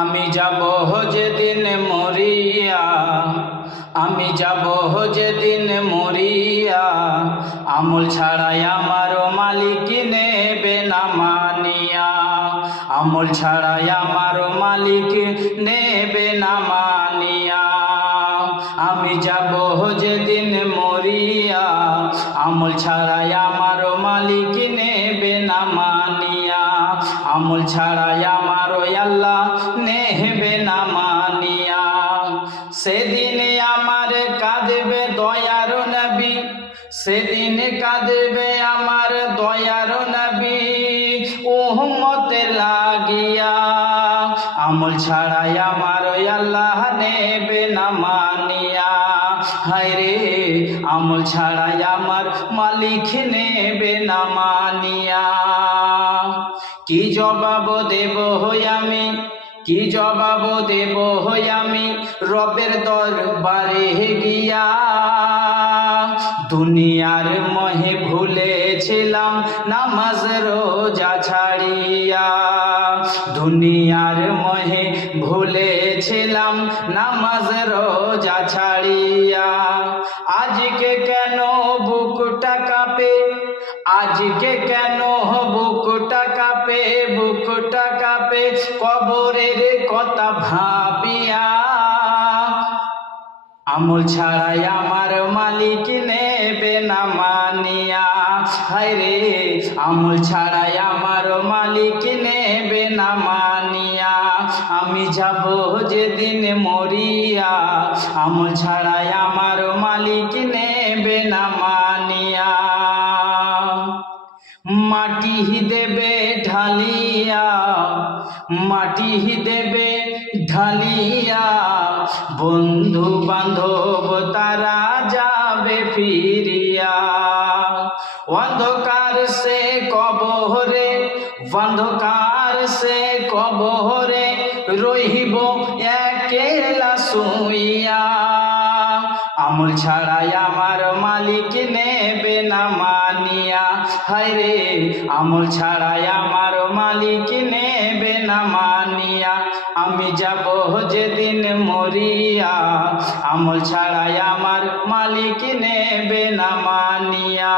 আমি যাব যেদিন মরিয়া, আমি যাব যেদিন মরিয়া, আমল ছাড়াই আমার মালিক নেবে না মানিয়া, আমল ছাড়াই আমার মালিক নেবে না মানিয়া। আমি যাব যেদিন মরিয়া, আমল ছাড়াই আমার মালিক নেবে না মানিয়া, আমল ছাড়াই আমার আল্লাহ নেবে না মানিয়া। সেদিন আমার কাঁদবে দয়ার নবী, সেদিন কাঁদবে আমার দয়ার নবী, উম্মতের লাগিয়া, আমল ছাড়াই আমার আল্লাহ নেবে না মানিয়া। হায়রে আমল ছাড়াই আমার মালিক নেবে না মানিয়া। কি জবাব দেব আমি, কি জবাব দেব আমি রবের দরবারে গিয়া। দুনিয়ার মোহে ভুলেছিলাম নামাজ রোজা ছাড়িয়া, দুনিয়ার মোহে ভুলেছিলাম নামাজ রোজা ছাড়িয়া। আজকে কেন বুকটা কাঁপে, আজকে কেন বুকটা কাঁপে, বুকটা কাঁপে কবরের কথা ভাবিয়া। আমল ছাড়াই আমার মালিক নেবে না মানিয়া। হায়রে আমল ছাড়াই আমার মালিক নেবে না মানিয়া। আমি যাব যেদিন মরিয়া, আমল ছাড়াই আমার মালিক নেবে না মানিয়া। মাটি দেবে ঢালিয়া, মাটি দেবে ঢালিয়া, বন্ধু বান্ধব তারা যাবে ফিরিয়া। অন্ধকার সে কবরে, অন্ধকার সে কবরে রহিব একেলা শুইয়া। আমল ছাড়াই আমার মালিক নেবে না মানিয়া। হায়রে আমল ছাড়াই আমার মালিক নেবে না মানিয়া। আমি যাব যেদিন মরিয়া, আমল ছাড়াই আমার মালিক নেবে না মানিয়া।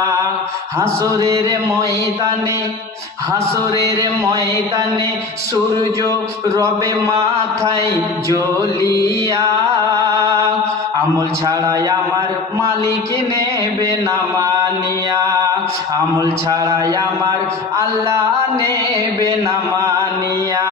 হাসরের ময়দানে, হাসরের ময়দানে সূর্য রবে মাথায় জ্বলিয়া। আমল ছাড়াই আমার মালিক নেবে না মানিয়া, আমল ছাড়াই আমার আল্লাহ নেবে না মানিয়া।